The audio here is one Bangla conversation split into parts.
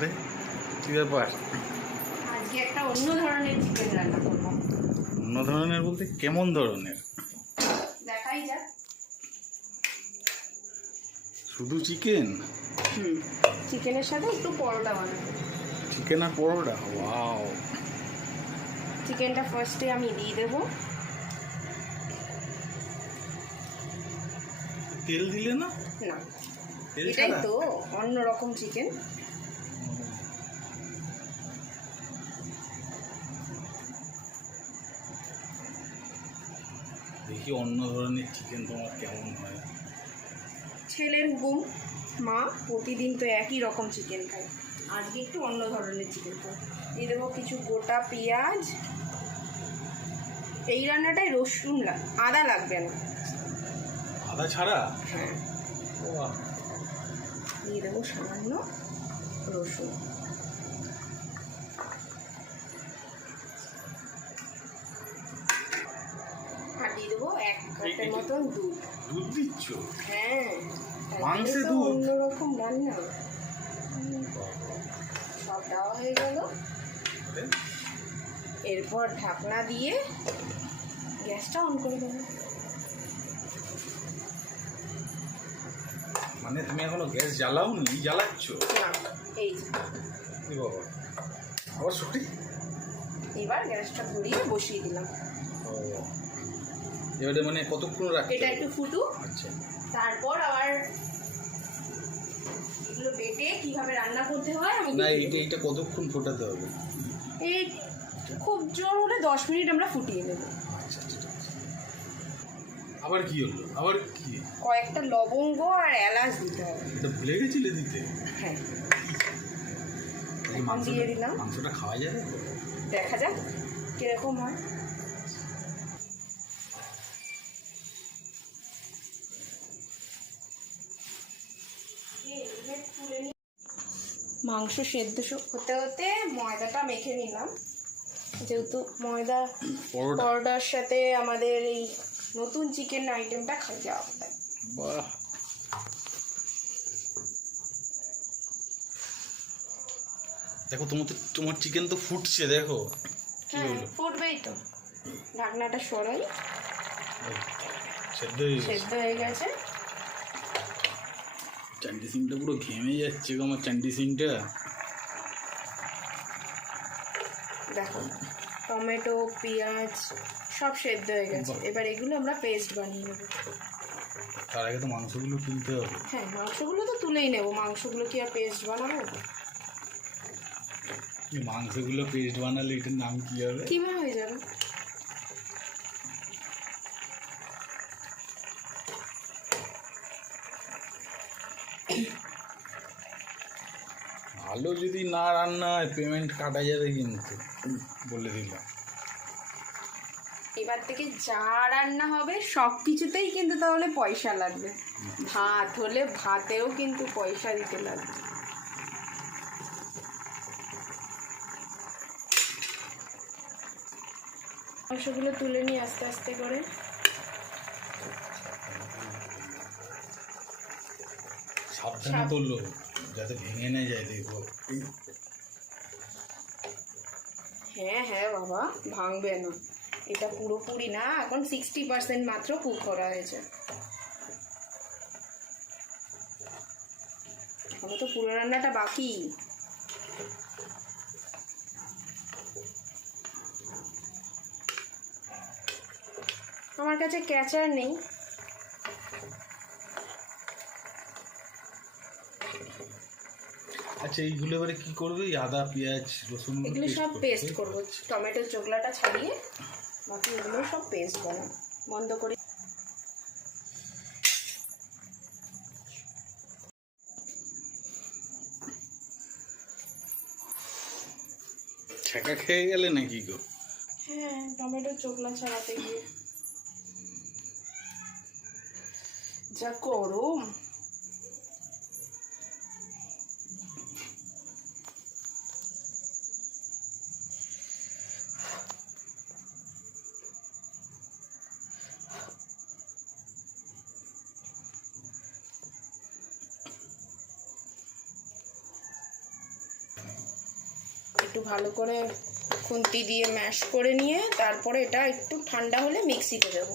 আরে কি ব্যাপার? আজকে একটা অন্য ধরনের চিকেন রান্না করব। অন্য ধরনের বলতে কেমন ধরনের? দেখাই যাক। শুধু চিকেন? চিকেনের সাথে একটু পরোটা বানাবো। চিকেন আর পরোটা, ওয়াও। চিকেনটা ফার্স্টে আমি দিয়ে দেবো। তেল দিলে না? না, তেল এটাই ছাড়া? তো অন্যরকম চিকেন। দেখি অন্য ধরনের চিকেন তোমার কেমন হয়। ছেলের হুকুম, মা প্রতিদিন তো একই রকম চিকেন খায়, আজকে একটু অন্য ধরনের চিকেন খাই। দিয়ে দেবো কিছু গোটা পেঁয়াজ। এই রান্নাটায় রসুন আদা লাগবে না। আদা ছাড়া? হ্যাঁ। বাহ। দিয়ে দেবো সামান্য রসুন। আর দিয়ে দেবো 1 কাপের মতন দুধ। দুধ দিচ্ছ? হ্যাঁ, মাংসে তো দুধ? অন্যরকম রান্না। সব দেওয়া হয়ে গেল। এরপর ঢাকনা দিয়ে গ্যাসটা অন করে দেবো। মানে তুমি এখনো গ্যাস জ্বালাওনি? জ্বালাচ্ছ? না, এই যে। কি বাবা, আবার সরি। এবার গ্যাসটা ধরিয়ে বসিয়ে দিলাম। ও, এবারে মানে কতক্ষণ রাখতে এটা হবে? একটু ফুটুক। আচ্ছা। তারপর আবার এগুলো বেটে কিভাবে রান্না করতে হয় আমি না, দেখিয়ে এটা দেবো। এটা কতক্ষণ ফোটাতে হবে? এই খুব জোর হলে 10 মিনিট আমরা ফুটিয়ে নেব। আচ্ছা আচ্ছা আচ্ছা। আবার কি হলো? আবার কি? কয়েকটা লবঙ্গ আর এলাচ দিতে হবে। এটা ভুলে গেছিলে দিতে? হ্যাঁ, এই এখন মাংসটা- দিয়ে দিলাম। মাংসটা খাওয়া যাবে তো? দেখা যাক কিরকম হয়। মাংস সেদ্ধ হতে হতে ময়দাটা মেখে নিলাম, যেহেতু ময়দা পরোটা? পরোটার সাথে আমাদের এই নতুন চিকেন আইটেমটা খাই যাওয়া হবে। বাহ। দেখো তোমার চিকেন তো ফুটছে, দেখো কি হ্যাঁ, হলো। ফুটবেই তো। ঢাকনাটা সরাই। সেদ্ধ হয়ে গেছে। সেদ্ধ হয়ে গেছে। চান্ডি সিংটা পুরো ঘেমে যাচ্ছে গো আমার চান্ডি সিংটা। দেখো টমেটো পেঁয়াজ সব সেদ্ধ হয়ে গেছে। এবার এগুলো আমরা পেস্ট বানিয়ে নেব। তার আগে তো মাংসগুলো তুলতে হবে। হ্যাঁ, মাংসগুলো তো তুলেই নেব, মাংসগুলো কি আর পেস্ট বানাবো? এই মাংসগুলো পেস্ট বানালে এটার নাম কি হবে? কিমা হয়ে যাবে। ভালো যদি না রান্না হয় পেমেন্ট কাটা যাবে কিন্তু, বলে দিলাম। এবার থেকে যা রান্না হবে সব কিছুতেই কিন্তু তাহলে পয়সা লাগবে। ভাত হলে ভাতেও কিন্তু পয়সা দিতে লাগবে। মাংসগুলো তুলে নিই আস্তে আস্তে করে। সাবধানে তুললো যাতে ভেঙে না যায়, দেখো। হ্যাঁ হ্যাঁ বাবা, ভাঙবে না। এটা পুরোপুরি না, এখন 60% মাত্র কুক করা হয়েছে। এখনো তো পুরো রান্নাটা বাকি। আমার কাছে ক্যাচার নেই। আচ্ছা, এইগুলো এবারে কি করবে? এই আদা পেঁয়াজ রসুন এগুলো সব পেস্ট করবো, টমেটোর চোখলাটা ছাড়িয়ে বাকি এগুলো সব পেস্ট বানাবো। বন্ধ করে ছেঁকা খেয়ে গেলে নাকি গো? হ্যাঁ, টমেটোর চোখলা ছাড়াতে গিয়ে যা গরম। একটু ভালো করে খুন্তি দিয়ে ম্যাশ করে নিয়ে তারপরে এটা একটু ঠান্ডা হলে মিক্সিতে দেবো।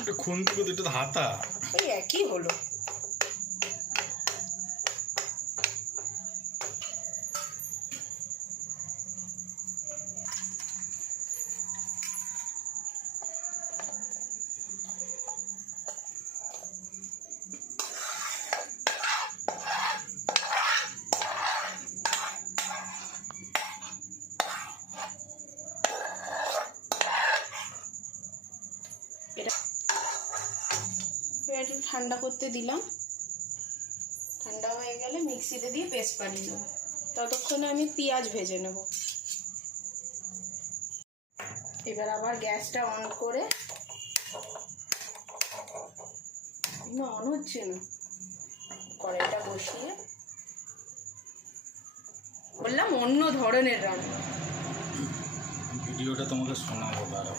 এটা খুন্তি করতে, এটা তো হাতা। ওই একই হলো। একটু ঠান্ডা করতে দিলাম, ঠান্ডা হয়ে গেলে মিক্সিতে দিয়ে পেস্ট বানিয়ে নেবো। ততক্ষণে আমি পেঁয়াজ ভেজে নেব। এবার আবার গ্যাসটা অন করে, অন হচ্ছে না, কড়াইটা বসিয়ে, বললাম অন্য ধরনের রান্না। ভিডিওটা তোমাকে শোনাবো, দাঁড়াও।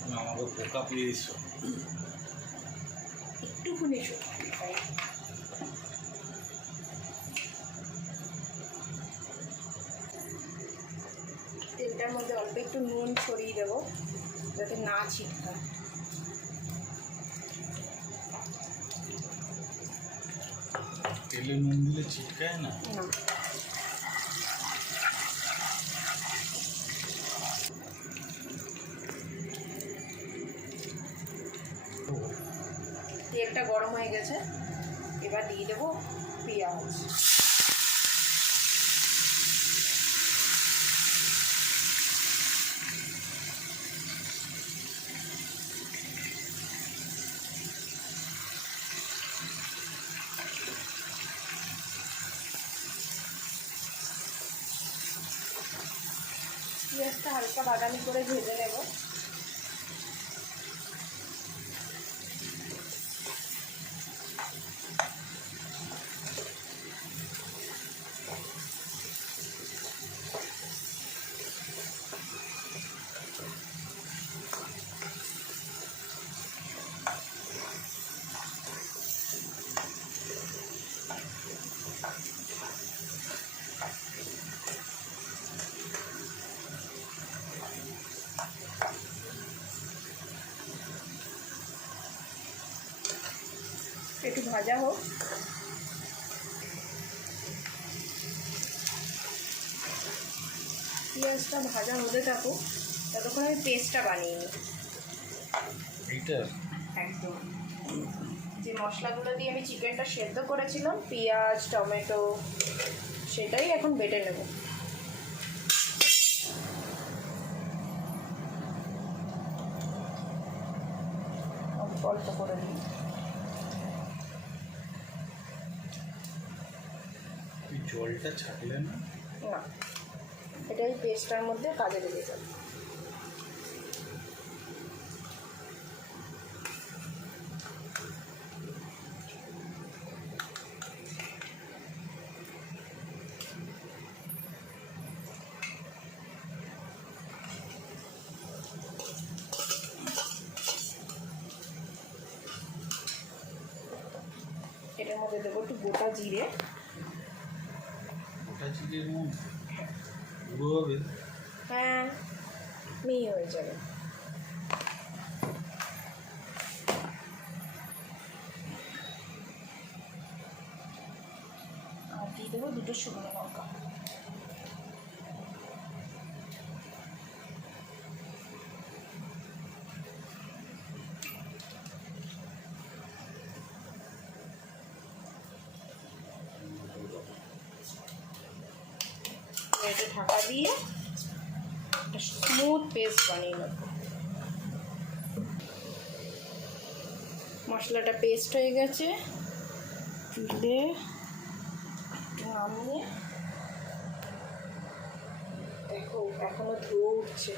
তুমি আমাকে বোকা পেয়েছো। একটুখানি সত্যি খাই। তেলটার মধ্যে অল্প একটু নুন ছড়িয়ে দেবো যাতে না ছিটকায়। তেলে নুন দিলে ছিটকায় না? না। তেলটা গরম হয়ে গেছে, এবার দিয়ে দেবো পেঁয়াজ। পেঁয়াজটা হালকা বাদামি করে ভেজে নেব। একটু ভাজা হোক। পেঁয়াজটা ভাজা হতে থাকুক, ততক্ষণ আমি পেস্টটা বানিয়ে নিই। এইটা একদম যে মশলাগুলো দিয়ে আমি চিকেনটা সেদ্ধ করেছিলাম, পেঁয়াজ, টমেটো, সেটাই এখন বেটে নেব। অল্প অল্প করে দিই। জলটা ছাড়লে না? না, এটাই পেস্টটার মধ্যে কাজে লেগে যাবে। এটার মধ্যে দেবো একটু গোটা জিরে। গোটা জিরে গুঁড়ো হবে? হ্যাঁ, মিহি হয়ে যাবে। আর দিয়ে দেবো দুটো শুকনো লঙ্কা। এটা ঢাকা দিয়ে একটা স্মুথ পেস্ট বানিয়ে নেব। মশলাটা পেস্ট হয়ে গেছে, তুলে নামিয়ে দেখো এখনো ধোয়া উঠছে।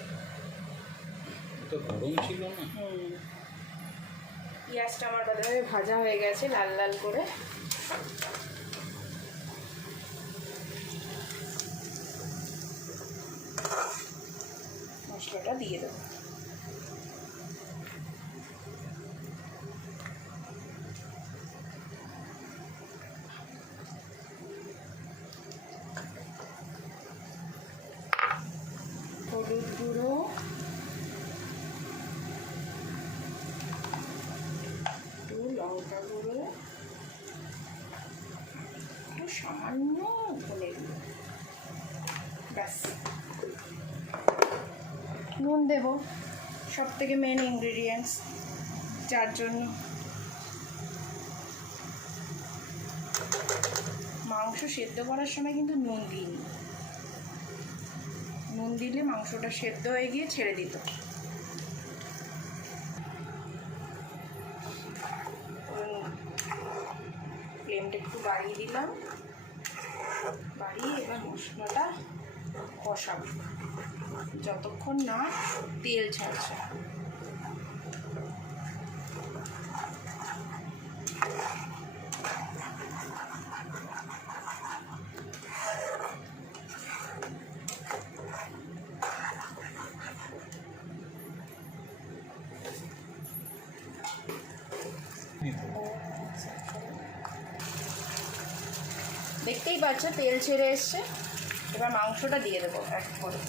এটা গরম ছিল না? পেঁয়াজটা আমার বাদামে ভাজা হয়ে গেছে লাল লাল করে। মশলাটা দিয়ে দেবো। সামান্য ধনে গুঁড়ো, ব্যাস। নুন দেবো, সব থেকে মেন ইনগ্রিডিয়েন্টস যার জন্য। মাংস সেদ্ধ করার সময় কিন্তু নুন দিইনি, নুন দিলে মাংসটা সেদ্ধ হয়ে গিয়ে ছেড়ে দিত। ফ্লেমটা একটু বাড়িয়ে দিলাম, বাড়িয়ে এবার মশলাটা কষাবো যতক্ষণ না তেল ছাড়ছে। দেখতেই পাচ্ছ তেল ছেড়ে এসছে, এবার মাংসটা দিয়ে দেবো এক করে।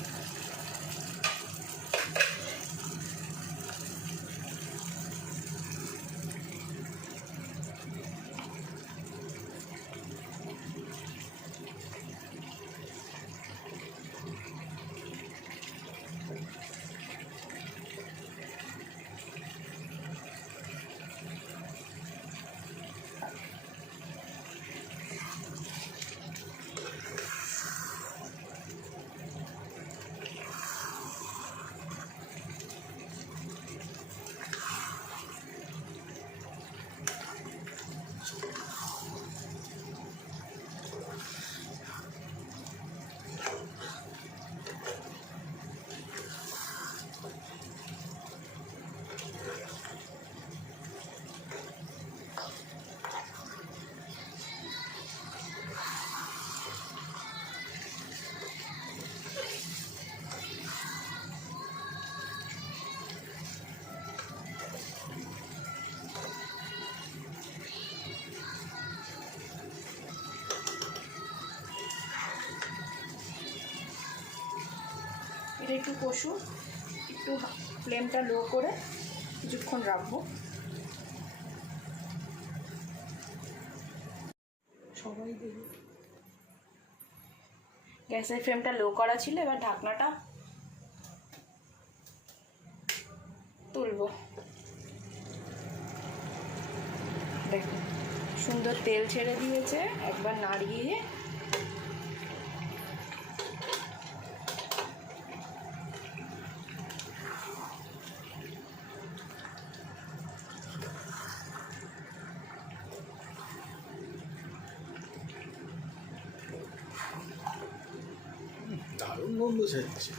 এটা একটু কষু, একটু ফ্লেমটা লো করে কিছুক্ষণ রাখবো। সবাই দেখি, গ্যাসের ফ্লেমটা লো করা ছিল, এবার ঢাকনাটা তুলবো। দেখো সুন্দর তেল ছেড়ে দিয়েছে, একবার নাড়িয়ে দারুণ গন্ধ ছাড়ছে।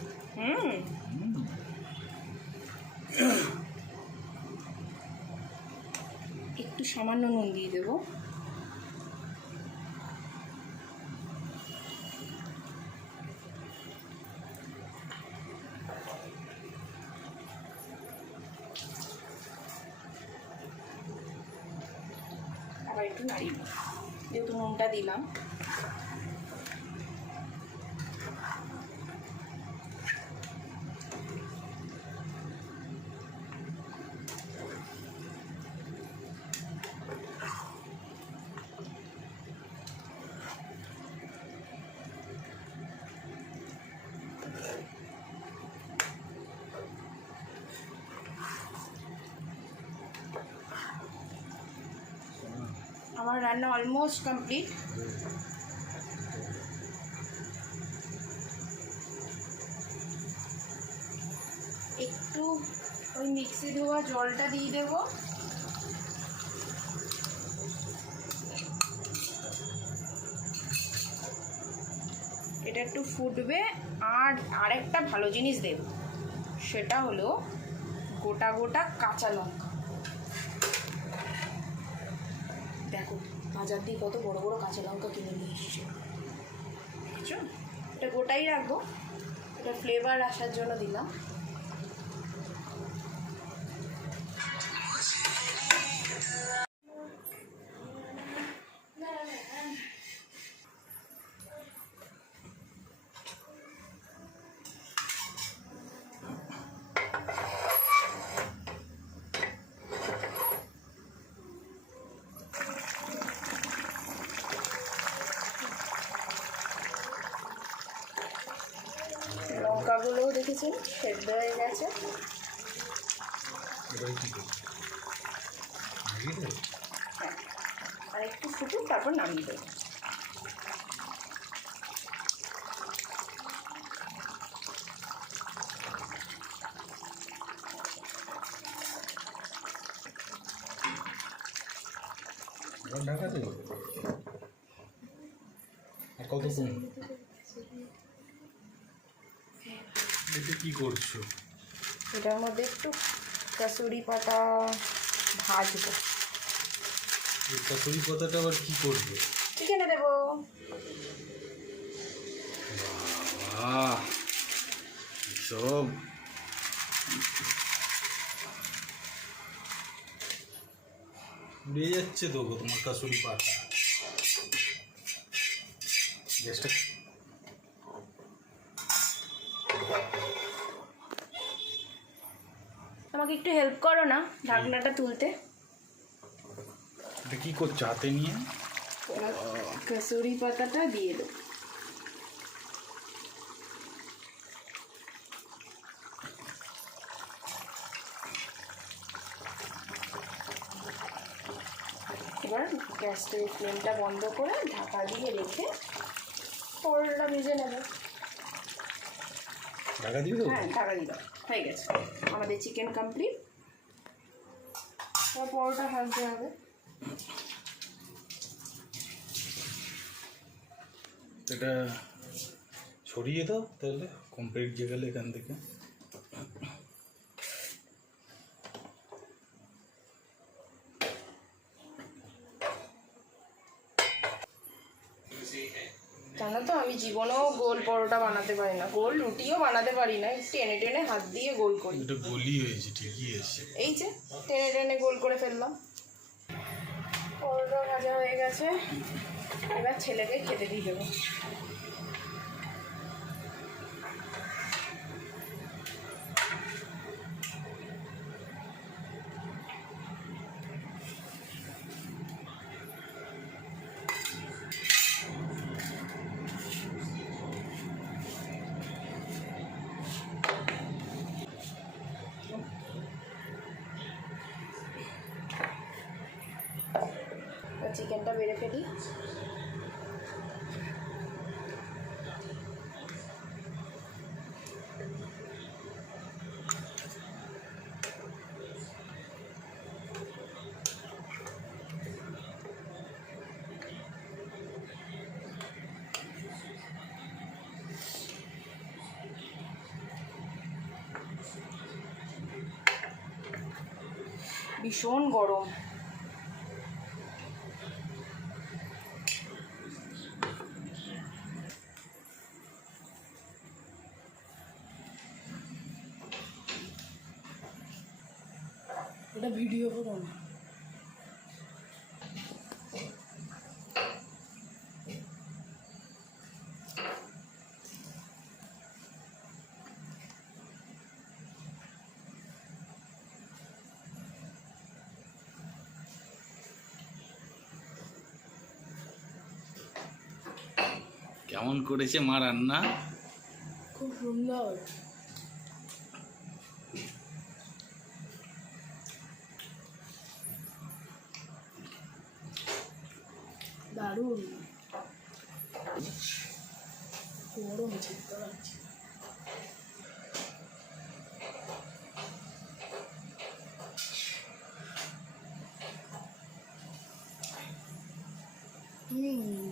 একটু সামান্য নুন দিয়ে দেবো। আবার একটু নাড়িয়ে দেবো, যেহেতু নুনটা দিলাম। আমার রান্না অলমোস্ট কমপ্লিট। একটু ওই মিক্সি ধোয়া জলটা দিয়ে দেব। এটা একটু ফুটবে, আর আরেকটা ভালো জিনিস দেব, সেটা হলো গোটা গোটা কাঁচা লঙ্কা। দেখো বাজার দিয়ে কত বড় বড় কাঁচা লঙ্কা কিনে নিয়ে এসেছে, বুঝছো? এটা গোটাই রাখবো, এটা ফ্লেভার আসার জন্য দিলাম। রেখেছেন সেদ্ধ হয়ে গেছে। এবারে কি করবো? নামিয়ে দেবো? হ্যাঁ, আর একটু ফুটুক তারপর নামিয়ে দেবো। এবার ঢাকা দেবো? আর কতক্ষণ? এটা কি করছো? এটার মধ্যে একটু কাসুরি পাতা ভাজবো। এই কচুরি পাতাটা আবার কি করবে? চিকেনে দেবো। আহ, সব উড়ে যাচ্ছে তো গো তোমার কাসুরি পাতা। গ্যাসটা আমাকে একটু হেল্প করো না ঢাকনাটা তুলতে। এটা কি করছো হাতে নিয়ে? এবার কাসুরি পাতাটা দিয়ে দেবো। এবার গ্যাসের ফ্লেমটা বন্ধ করে ঢাকা দিয়ে রেখে পরোটাটা ভেজে নেবে। ঢাকা দিয়ে দেবো? হ্যাঁ, ঢাকা দিয়ে দাও। হয়ে গেছে আমাদের চিকেন কমপ্লিট। এবার পরোটা ভাজতে হবে। এটা সরিয়ে দাও তাহলে কমপ্লিট যে গেলে এখান থেকে। জানো তো আমি জীবনেও গোল পরোটা বানাতে পারি না, গোল রুটিও বানাতে পারি না, টেনে টেনে হাত দিয়ে গোল করি। এটা গলি হয়েছে, ঠিকই এসছে। এই যে টেনে টেনে গোল করে ফেললাম। পরোটা ভাজা হয়ে গেছে, এবার ছেলেকে খেতে দিয়ে দেবো। চিকেনটা বেড়ে ফেলি। ভীষণ গরম। এটা ভিডিও করো না। কেমন করেছে মা রান্না? খুব সুন্দর। দারুণ গরম চিন্তা লাগছে।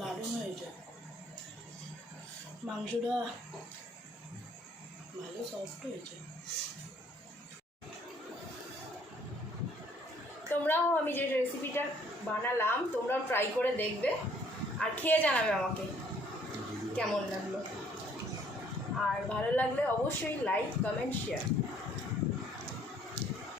দারুণ হয়েছে। মাংসটা ভালো সফট হয়েছে। তোমরাও আমি যে রেসিপিটা বানালাম তোমরাও ট্রাই করে দেখবে আর খেয়ে জানাবে আমাকে কেমন লাগলো। আর ভালো লাগলে অবশ্যই লাইক, কমেন্ট, শেয়ার।